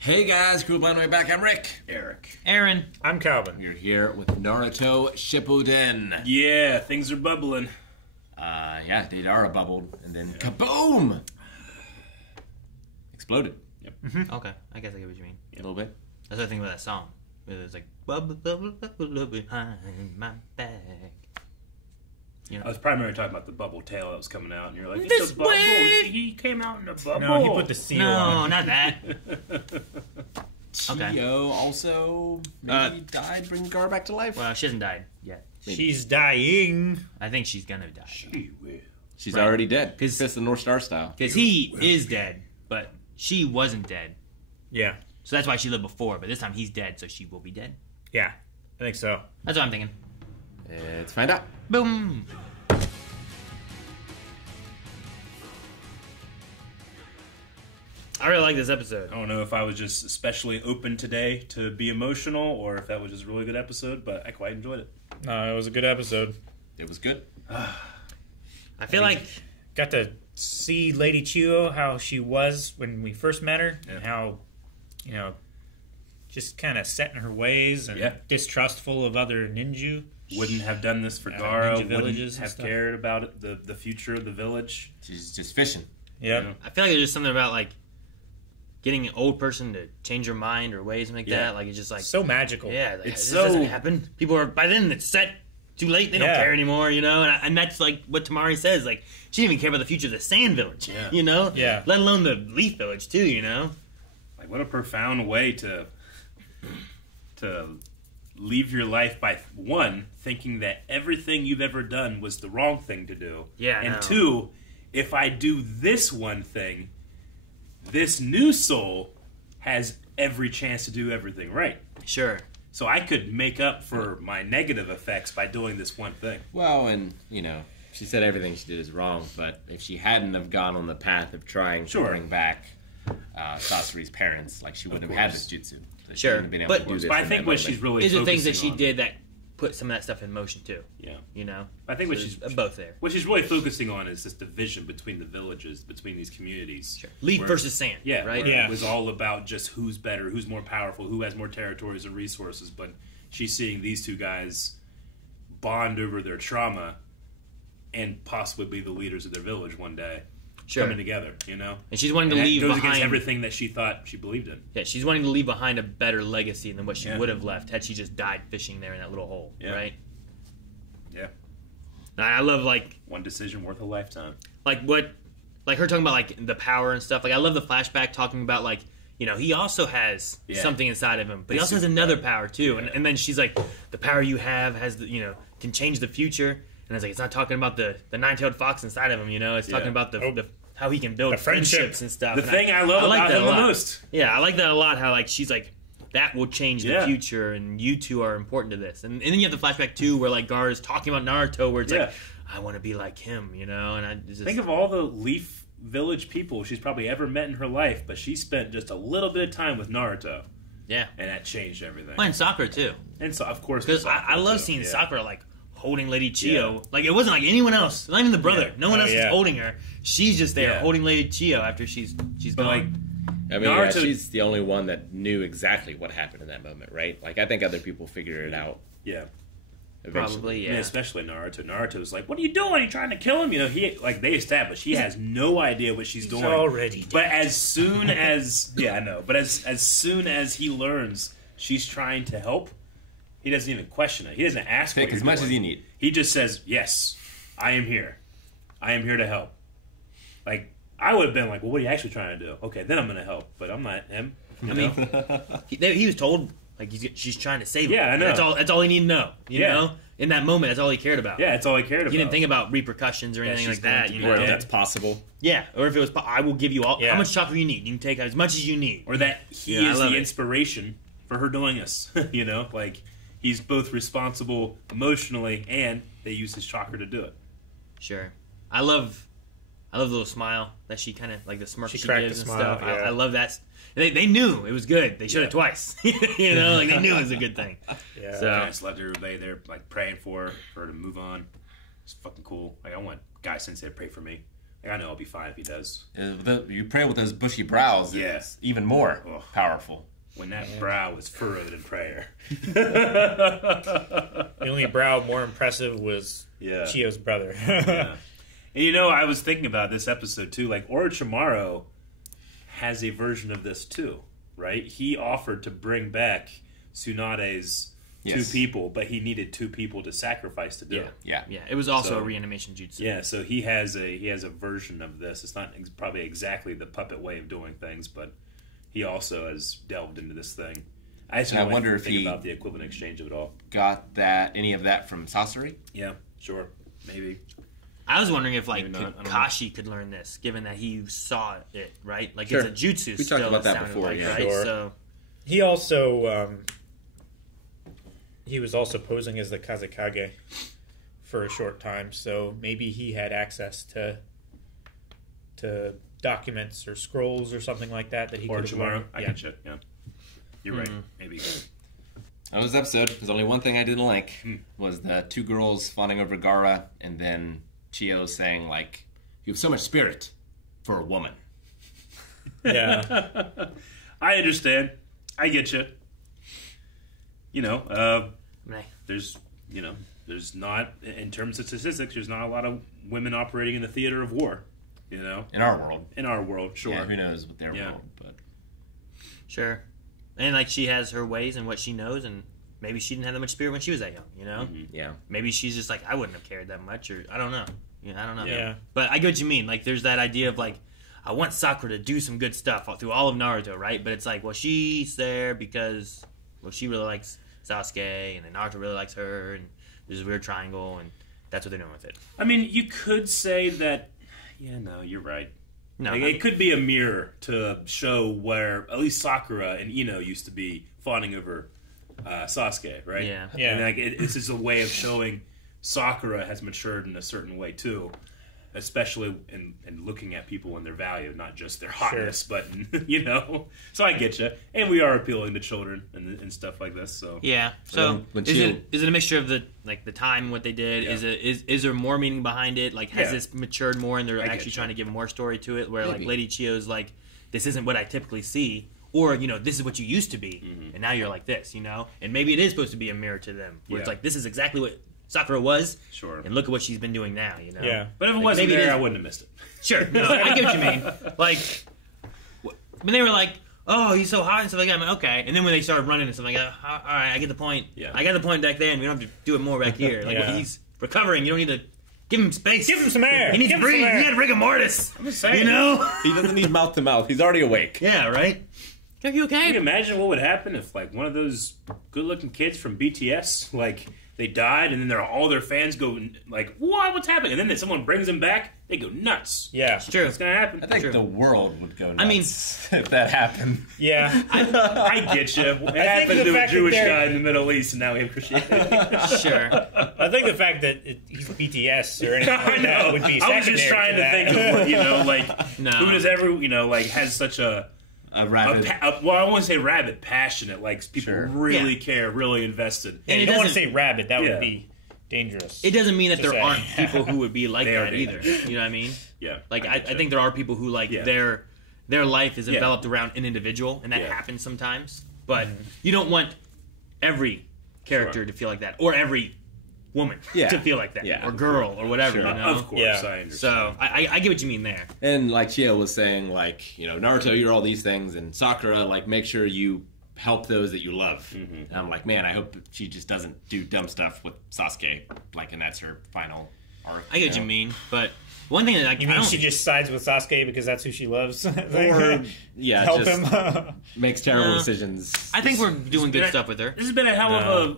Hey guys, Cool Blind Way back. I'm Rick. Eric. Aaron. I'm Calvin. We're here with Naruto Shippuden. Yeah, things are bubbling. Yeah, Deidara bubbled, and then kaboom! Exploded. Yep. Okay, I guess I get what you mean. A little bit. That's what I think about that song. It was like bubble, bubble, bubble behind my back. You I know, was primarily talking about the bubble tail that was coming out, and you're like, This it's a bubble. way. He came out in a bubble. No, he put the seal no, on. not that. Okay. Chio also maybe died, bringing Gar back to life. Well, she hasn't died yet. She's dying. I think she's gonna die She will. She's Right. already dead. 'Cause- Fist of the North Star style. because he is dead, but she wasn't dead. Yeah. So that's why she lived before. But this time he's dead, so she will be dead. Yeah. I think so. That's what I'm thinking. Let's find out. Boom. I really like this episode. I don't know if I was just especially open today to be emotional, or if that was just a really good episode, but I quite enjoyed it. No, it was a good episode. It was good. I feel like Got to see Lady Chio, how she was when we first met her, and Yeah. how, just kind of set in her ways and Yeah. distrustful of other ninja. Wouldn't have done this for Ninja Gara. Wouldn't villages and have stuff. cared about it, the future of the village. She's just fishing. Yep. Yeah. I feel like there's just something about like getting an old person to change their mind or ways like Yeah. that. Like it's just like So magical. yeah, like, It's this so- doesn't happen. People are by then it's set too late. They don't Yeah. care anymore, you know. And that's like what Tamari says. Like she didn't even care about the future of the Sand Village, Yeah. you know. Yeah. Let alone the Leaf Village too, you know. Like, what a profound way to leave your life by one, thinking that everything you've ever done was the wrong thing to do. Yeah, I And know. two, if I do this one thing, this new soul has every chance to do everything right. Sure. So I could make up for my negative effects by doing this one thing. Well, and, she said everything she did is wrong, but if she hadn't have gone on the path of trying to Sure. bring back Sasori's parents, like, she wouldn't have had this jutsu. So she Sure. wouldn't have been able But- to do this But I in think that what moment. she's really These are things that she focusing on- did that put some of that stuff in motion too. Yeah. You know. I think what So she's there's both there. What she's really focusing on is this division between the villages, between these communities. Sure. Leaf Where- versus Sand. Yeah, Right. where Yeah. it was all about just who's better, who's more powerful, who has more territories and resources. But she's seeing these two guys bond over their trauma and possibly be the leaders of their village one day, Sure. coming together. And she's wanting to And that leave goes behind against everything that she thought she believed in. Yeah, she's wanting to leave behind a better legacy than what she Yeah. would have left had she just died fishing there in that little hole, Yeah. right? Yeah, And I love one decision worth a lifetime. like her talking about like the power and stuff. Like I love the flashback talking about like he also has Yeah. something inside of him, but he The also has superpower. another power too. Yeah. And then she's like, the power you have has can change the future. And it's like it's not talking about the nine-tailed fox inside of him. It's talking Yeah. about Nope. the how he can build The friendship. friendships and stuff. The And thing I love like about that him a the lot. most. Yeah, I like that a lot. How like she's like that will change the Yeah. future, and you two are important to this. And then you have the flashback too, where like Gar is talking about Naruto, where it's Yeah. like I want to be like him, and I just Think of all the Leaf Village people she's probably ever met in her life, but she spent just a little bit of time with Naruto, yeah, and that changed everything. and Sakura too, And so, of course, because Sakura, I love too. seeing Yeah. Sakura like holding Lady Chio. Yeah. Like it wasn't like anyone else, not even the brother. Yeah. No one Oh, else is yeah. holding her. She's just there Yeah. holding Lady Chio after she's But gone. like, I mean, Naruto- she's the only one that knew exactly what happened in that moment, right? Like, I think other people figured it out yeah. eventually. Probably, Yeah, yeah. especially Naruto. Naruto's like, "What are you doing? Are you trying to kill him?" He like they established he has no idea what she's doing. already dead. But as soon as I know. But as soon as he learns she's trying to help, he doesn't even question it. He doesn't ask. Take what as you're much doing. as you need. He just says, "Yes, I am here. I am here to help." Like I would have been like, "Well, what are you actually trying to do?" Okay, then I'm going to help. But I'm not him. You know? He was told like she's trying to save him. Yeah, I know. That's all he needed to know. You Yeah. know, in that moment, that's all he cared about. Yeah, that's all I cared about. He didn't think about repercussions or That anything she's like that. going to You be know, Or if dead. that's possible. yeah. Or if it was, I will give you all Yeah. how much chocolate you need. You can take as much as you need. Or that he Yeah, I is love the it. inspiration for her doing this. Like he's both responsible emotionally and they use his chakra to do it. Sure. I love the little smile that she kind of like the smirk She she cracked gives the and smile, stuff. yeah. I love that. They knew it was good. They showed it twice. You know, like they knew it was a good thing. Yeah. So- I just loved everybody there like praying for her to move on. It's fucking cool. Like I want Guy Sensei to pray for me. I know I'll be fine if he does. You pray with those bushy brows. Yeah. It's even more Ugh. powerful. When that brow is furrowed in prayer. The only brow more impressive was Yeah. Chio's brother. Yeah. And you know, I was thinking about this episode too. Like Orochimaru has a version of this too, right? He offered to bring back Tsunade's Yes. 2 people, but he needed 2 people to sacrifice to do Yeah. it. Yeah. Yeah, it was also So- a reanimation jutsu. Yeah, so he has a version of this. It's not probably exactly the puppet way of doing things, but he also has delved into this thing. I just I wonder if think he- about the equivalent exchange of it all. Got any of that from Sasori? Yeah, sure, maybe. I was wondering if like Maybe not, I don't know. Kakashi could learn this, given that he saw it, right? Like Sure. it's a jutsu. We talked still, about it that sounded before, like, yeah. right? Sure. So He also he was also posing as the Kazekage for a short time, so maybe he had access to documents or scrolls or something like that he could have Orochimaru, learned. I Yeah. get you. Yeah, you're right. Mm. Maybe. That was the episode. There's only one thing I didn't like was the 2 girls fawning over Gaara, and then Chio saying like, "You have so much spirit for a woman." Yeah. I understand. I get you. You know, meh. there's not, in terms of statistics, there's not a lot of women operating in the theater of war. You know, In our world. in our world, sure. Yeah, who knows with their Yeah. world, but Sure. And like she has her ways and what she knows, and maybe she didn't have that much spirit when she was that young. You know, yeah. maybe she's just like I wouldn't have cared that much, or I don't know. I don't know. Yeah. But I get what you mean. Like there's that idea of like I want Sakura to do some good stuff through all of Naruto, right? But it's like, well, she's there because she really likes Sasuke, and then Naruto really likes her, and there's a weird triangle, and that's what they're doing with it. I mean, you could say that. Yeah, no, you're right. No, Like, it could be a mirror to show where at least Sakura and Ino used to be fawning over Sasuke, right? Yeah. Yeah. And like it's just a way of showing Sakura has matured in a certain way too, especially in looking at people and their value, not just their hotness, but you know. So I get you, and we are appealing to children and stuff like this. So Yeah. So when is she- it a mixture of the time what they did? Yeah. Is there more meaning behind it? Like has Yeah. this matured more and they're I get actually you. trying to give more story to it? Where like Maybe. Lady Chio's like, this isn't what I typically see, or this is what you used to be, and now you're like this, And maybe it is supposed to be a mirror to them, where it's Yeah. like this is exactly what Sakura was, sure. and look at what she's been doing now, Yeah. But if it Like, wasn't maybe it there, is- I wouldn't have missed it. Sure, no, I get what you mean. Like, when they were like, "Oh, he's so hot" and stuff like that, I'm like, okay. And then when they started running and stuff like that, all right, I get the point. Yeah. I got the point back there, and we don't have to do it more back here. Like, Yeah. he's recovering. You don't need to give him space. Give him some air. He needs Give to him some breathe. air. He had rigor mortis. I'm just saying. He doesn't need mouth to mouth. He's already awake. Yeah, right? Are you Can you okay? imagine what would happen if, like, one of those good-looking kids from BTS, like, they died, and then all their fans go, like, what? What's happening? And then someone brings them back, they go nuts. Yeah. It's true. What's gonna happen? I think True. the world would go nuts I mean- if that happened. Yeah. I get you. It happened the to a fact that Jewish they're- guy in the Middle East, and now we have Christianity. Sure. I think the fact that he's BTS or anything I like that know. would be I was just secondary trying to that. think of what, like, No. who does ever, like, has such a Rabid. well, I want to say rabid, passionate, like, people Sure. really Yeah. care, really invested. Yeah, And you it don't want to doesn't- say rabid. That Yeah. would be dangerous. It doesn't mean that To there say. aren't people who would be like They are that either. dangerous. You know what I mean? Yeah. Like, I get you. think there are people who, like, Yeah. their life is Yeah. enveloped around an individual, and that Yeah. happens sometimes. But you don't want every character Sure. to feel like that, or every woman Yeah. to feel like that, Yeah. or girl, or whatever, Sure. you know? Of course, Yeah. I understand. So, I get what you mean there. And like Chio was saying, like, Naruto, you're all these things, and Sakura, like, make sure you help those that you love. And I'm like, man, I hope she just doesn't do dumb stuff with Sasuke, like, and that's her final arc. I get what you mean, but one thing that I You mean don't... she just sides with Sasuke because that's who she loves? Or, yeah, help just him. makes terrible No. decisions. I think we're doing good been a- stuff with her. This has been a hell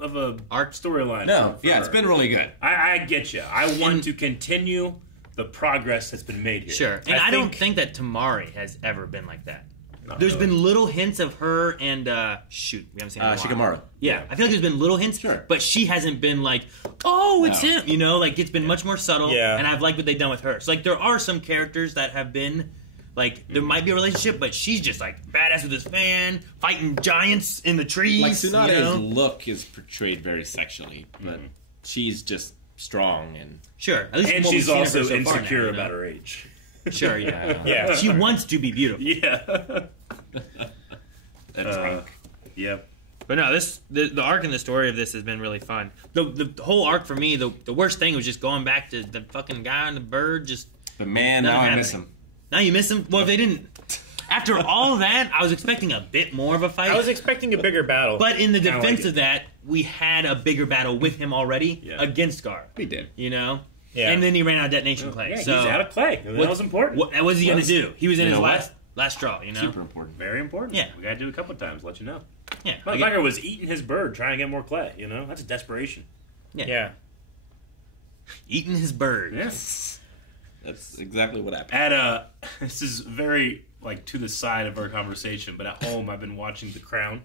of a Arc? storyline. No, for yeah, it's her. been really good. I get you. I want And- to continue the progress that's been made here. Sure. And I don't think that Tamari has ever been like that. Not There's really. been little hints of her and we haven't seen her in a while. Shikamaru. Yeah, I feel like there's been little hints, Sure. but she hasn't been like, oh, it's No. him. Like, it's been much more subtle, Yeah. and I've liked what they've done with her. So, like, there are some characters that have been, like, there might be a relationship, but she's just, like, badass with this fan, fighting giants in the trees, Like, Tsunade's you know? look is portrayed very sexually, but she's just strong and... Sure. At least And from what we've she's seen of also her so far now, insecure you know? about her age. Sure, yeah. Yeah. She wants to be beautiful. Yeah. That drunk. Yep. But no, the arc and the story of this has been really fun. The whole arc for me, the worst thing was just going back to the fucking guy and the bird. Just But man, now I miss him. now you miss him. Well, if they didn't. After all that, I was expecting a bit more of a fight. I was expecting a bigger battle. but in the Kinda defense like it. of that, we had a bigger battle with him already Yeah. against Gar. We did. You know. Yeah. And then he ran out of detonation clay. Yeah, so he's out of clay. And that was important. What was he going to do? He was in You his know what? last straw. You know. Super important. Very important. Yeah. We got to do it a couple of times. Let you know. Yeah. Motherfucker was eating his bird, trying to get more clay. You know, that's desperation. yeah. Eating his bird. Yes. That's exactly what happened. At this is very like to the side of our conversation, but at home I've been watching The Crown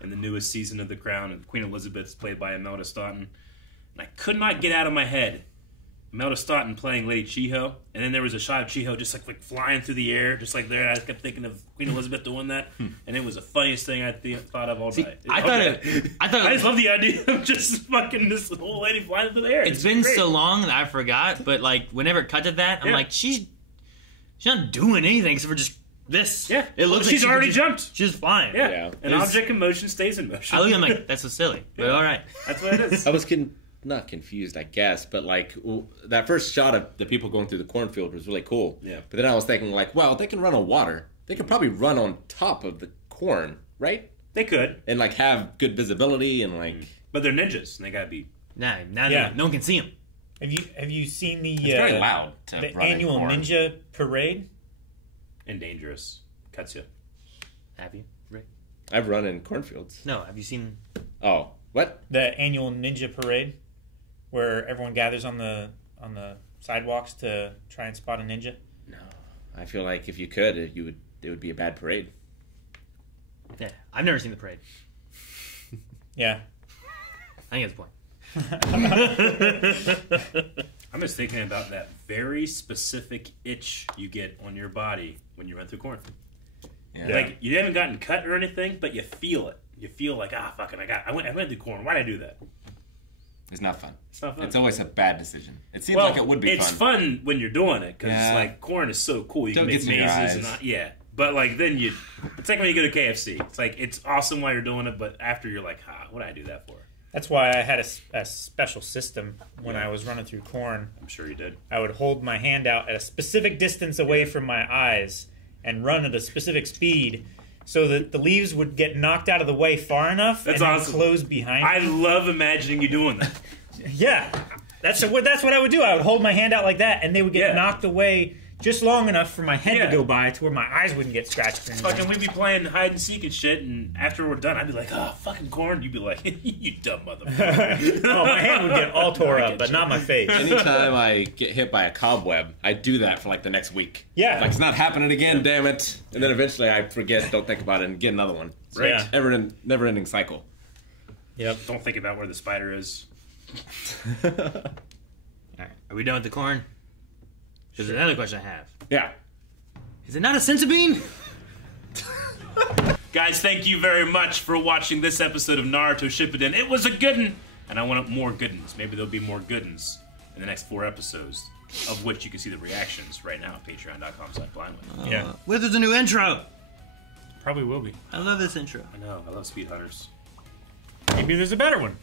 and the newest season of The Crown, and Queen Elizabeth is played by Imelda Staunton, and I could not get out of my head Imelda Staunton playing Lady Chiho, and then there was a shot of Chiho just like flying through the air, just like there. I kept thinking of Queen Elizabeth doing that, and it was the funniest thing I thought of all night. I just love the idea of just fucking this whole lady flying through the air. It's been great. so long that I forgot, but like whenever it cut to that, I'm Yeah. like, she's not doing anything except for just this. Yeah, It looks like she's she already could jumped. She's flying. Yeah, Yeah. an object in motion stays in motion. I look at him like, that's so silly. But all right. That's what it is. I was not confused, I guess, but like that first shot of the people going through the cornfield was really cool. Yeah. But then I was thinking, like, well, they can run on water. They could probably run on top of the corn, right? They could, And like have good visibility and like. but they're ninjas, and they gotta be. Now Yeah. no one can see him. Have you seen the It's very loud to the run in annual corn. ninja parade? And dangerous. Cuts you. Have you? Rick? I've run in cornfields. No. Have you seen? Oh, what? The annual ninja parade, where everyone gathers on the sidewalks to try and spot a ninja. No, I feel like if you could, it would be a bad parade. Yeah. I've never seen the parade. Yeah. I think that's the point. I'm just thinking about that very specific itch you get on your body when you run through corn. Yeah. Like you haven't gotten cut or anything, but you feel it. You feel like fucking I went through corn. Why'd I do that? It's not fun. It's not fun. It's always a bad decision. It seems well, like it would be it's fun. fun when you're doing it because Yeah. like corn is so cool. You Don't can get make in your mazes eyes. and yeah. But like then it's like when you go to KFC. It's like it's awesome while you're doing it, but after you're like, what did I do that for? That's why I had a special system when I was running through corn. I'm sure you did. I would hold my hand out at a specific distance away from my eyes and run at a specific speed so that the leaves would get knocked out of the way far enough That's and then awesome. close behind I me. love imagining you doing that. Yeah. That's what I would do. I would hold my hand out like that and they would get Yeah. knocked away just long enough for my head Yeah. to go by to where my eyes wouldn't get scratched. Or anything. Fucking, we'd be playing hide and seek and shit, and after we're done, I'd be like, fucking corn. You'd be like, you dumb motherfucker. Oh, my hand would get all tore I up, get but you. not my face. Anytime I get hit by a cobweb, I do that for like the next week. Yeah. Like it's not happening again, damn it. And then eventually I forget, don't think about it, and get another one. It's Right. Yeah. Never ending cycle. Yep. Don't think about where the spider is. All right. Are we done with the corn? There's another question I have. Yeah. Is it not a senza bean? Guys, thank you very much for watching this episode of Naruto Shippuden. It was a good one, and I want more good ones. Maybe there'll be more good ones in the next 4 episodes, of which you can see the reactions right now at patreon.com/blindway. Yeah. Wait, there's a new intro. Probably will be. I love this intro. I know, I love Speed Hunters. Maybe there's a better one.